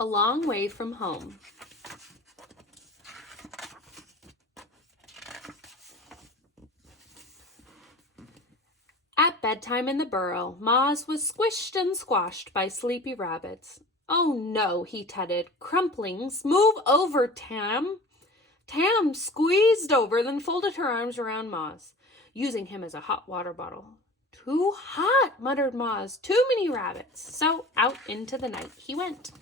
A long way from home. At bedtime in the burrow, Moz was squished and squashed by sleepy rabbits. "Oh no," he tutted. "Crumplings, move over, Tam." Tam squeezed over, then folded her arms around Moz, using him as a hot water bottle. "Too hot," muttered Moz. "Too many rabbits." So out into the night he went.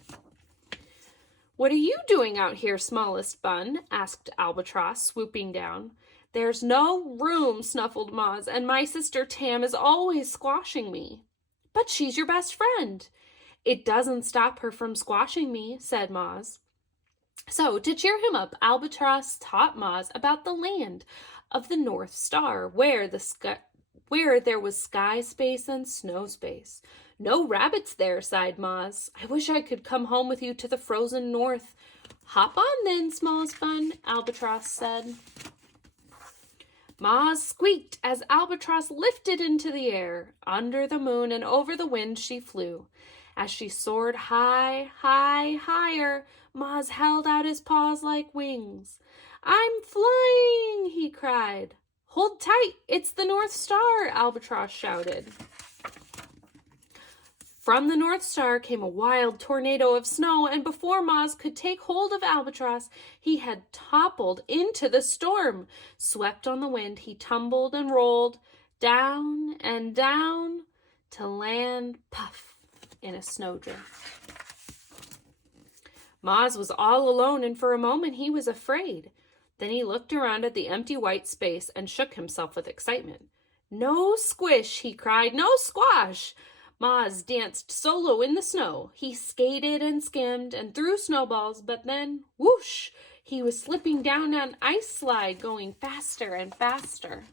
"What are you doing out here, smallest bun?" asked Albatross, swooping down. "There's no room," snuffled Moz, "and my sister Tam is always squashing me." "But she's your best friend." "It doesn't stop her from squashing me," said Moz. So, to cheer him up, Albatross taught Moz about the land of the North Star, where there was sky space and snow space. "No rabbits there," sighed Moz. "I wish I could come home with you to the frozen north." "Hop on then, smallest bun," Albatross said. Moz squeaked as Albatross lifted into the air. Under the moon and over the wind she flew. As she soared high, high, higher, Moz held out his paws like wings. "I'm flying," he cried. "Hold tight, it's the North Star," Albatross shouted. From the North Star came a wild tornado of snow, and before Moz could take hold of Albatross, he had toppled into the storm. Swept on the wind, he tumbled and rolled down and down to land, puff, in a snowdrift. Moz was all alone, and for a moment he was afraid. Then he looked around at the empty white space and shook himself with excitement. "No squish," he cried, "no squash." Moz danced solo in the snow. He skated and skimmed and threw snowballs, but then, whoosh, he was slipping down an ice slide, going faster and faster.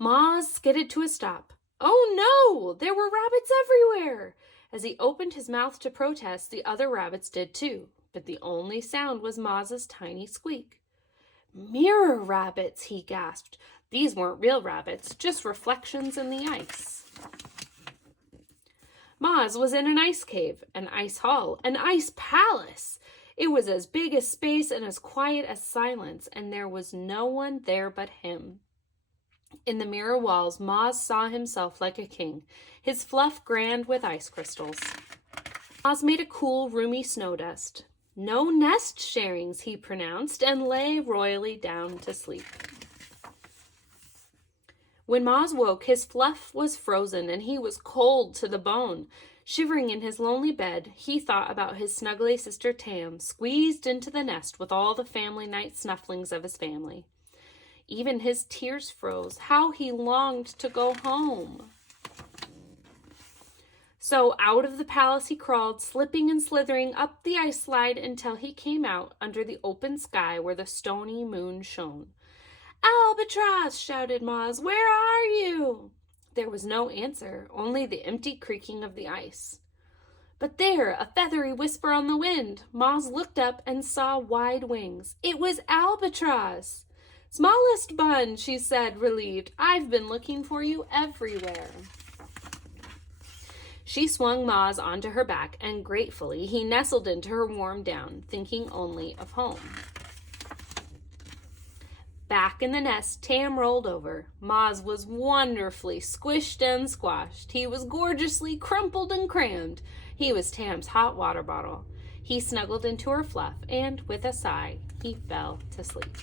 Moz skidded to a stop. Oh no, there were rabbits everywhere. As he opened his mouth to protest, the other rabbits did too, but the only sound was Moz's tiny squeak. "Mirror rabbits," he gasped. These weren't real rabbits, just reflections in the ice. Moz was in an ice cave, an ice hall, an ice palace. It was as big as space and as quiet as silence, and there was no one there but him. In the mirror walls, Moz saw himself like a king, his fluff grand with ice crystals. Moz made a cool, roomy snow dust. "No nest sharings," he pronounced, and lay royally down to sleep. When Moz woke, his fluff was frozen, and he was cold to the bone. Shivering in his lonely bed, he thought about his snuggly sister Tam, squeezed into the nest with all the family night snufflings of his family. Even his tears froze. How he longed to go home. So out of the palace he crawled, slipping and slithering up the ice slide until he came out under the open sky where the stony moon shone. "Albatross!" shouted Moz. "Where are you?" There was no answer, only the empty creaking of the ice. But there, a feathery whisper on the wind. Moz looked up and saw wide wings. It was Albatross. "Smallest bun," she said, relieved. "I've been looking for you everywhere." She swung Moz onto her back, and gratefully he nestled into her warm down, thinking only of home. Back in the nest, Tam rolled over. Moz was wonderfully squished and squashed. He was gorgeously crumpled and crammed. He was Tam's hot water bottle. He snuggled into her fluff, and with a sigh, he fell to sleep.